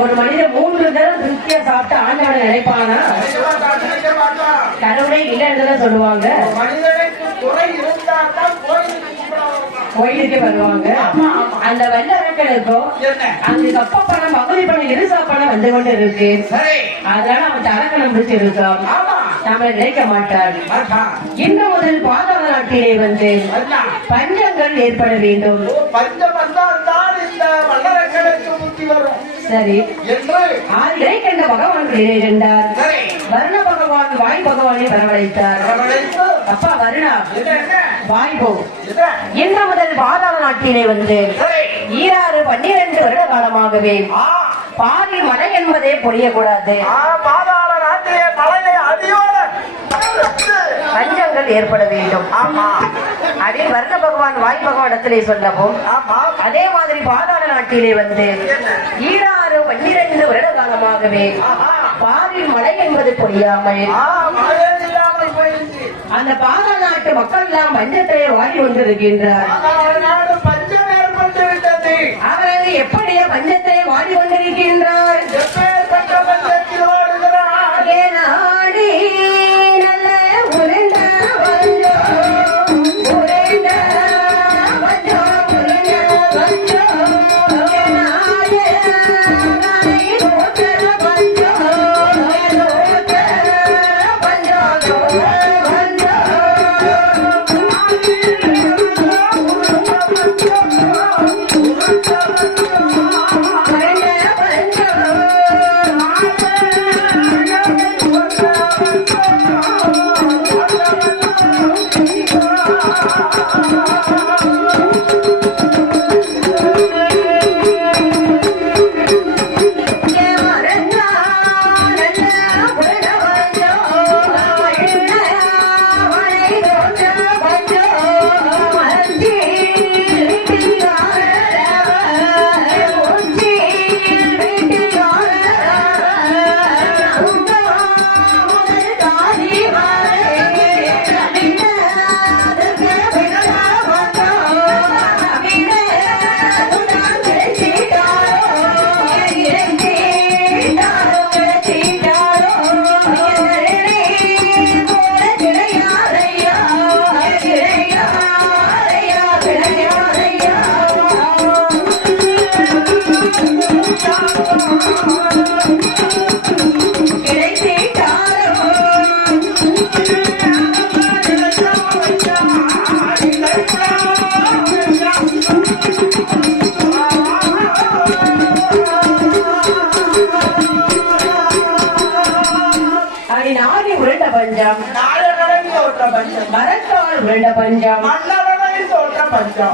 ஒரு மனிதன் 3 தடவை திருப்தியா சாப்பிட்டு ஆண்டவனை நினைப்பானா? கடவுளே இல்லைன்னு சொல்லுவாங்க. கோயிலுக்கு வருவாங்க. அந்த வெள்ளரக்கனுக்கும் அந்த கப்ப பணம் பகுதி பணம் இருசா பணம் வந்து கொண்டு இருக்கு. அதனால அவன் தரக்கணம் பிடிச்சு இருக்கான். நாம நினைக்க மாட்டார். இன்று முதல் பாதாள நாட்டிலே வந்து பஞ்சங்கள் ஏற்பட வேண்டும். சரி, இறைக்கண்ட பகவான் இருந்தார். வருண பகவான் வாய் பகவானை வரவழைத்தார். அப்பா வருணா, வாய் போ. இன்று முதல் பாதாள நாட்டிலே வந்து 12 வருட காலமாகவே பாதி மழை என்பதே பொழியக்கூடாது. பாதாள நாட்டிலே மழையை அடியோட பஞ்சங்கள் ஏற்பட வேண்டும். அதே வருண பகவான் வாய் பகவானிடத்திலே சொல்லவும், அதே மாதிரி பாதாள நாட்டிலே வந்து 12 வருட காலமாகவே பாதி மழை என்பது பொழியாமல் அந்த பாதாள நாட்டு மக்கள் எல்லாம் பஞ்சத்திலே வாடி கொண்டிருக்கின்றார். அவர் எப்படியே பஞ்சத்திலே வாடி கொண்டிருக்கின்றார்.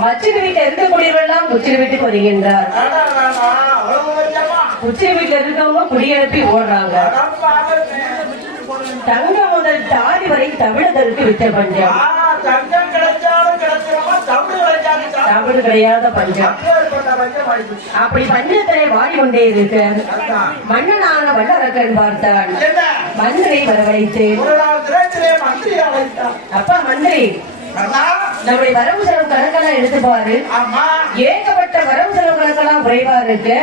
மச்சிறு வீட்டுல இருக்க குடியெல்லாம் உச்சிறு வீட்டுக்கு வருகின்றார். உச்சிறு வீட்டுல இருக்கவங்க குடியெழுப்பி ஓடுறாங்க. தங்க முதல் தாடி வரை தமிழகருக்கு விட்ட பஞ்சம். தமிழ் கிடையாத பஞ்சம். அப்படி பஞ்சத்திலே வாடிக்கொண்டே இருக்க மன்னனான வல்லரக்கன் பார்த்தான். மந்திரி வரவழைத்து, அப்பா மந்திரி, நம்முடைய வரவு செலவு கணக்கெல்லாம் எடுத்து பாரு. ஏகப்பட்ட வரவு செலவு கணக்கெல்லாம் குறைவா இருக்கு.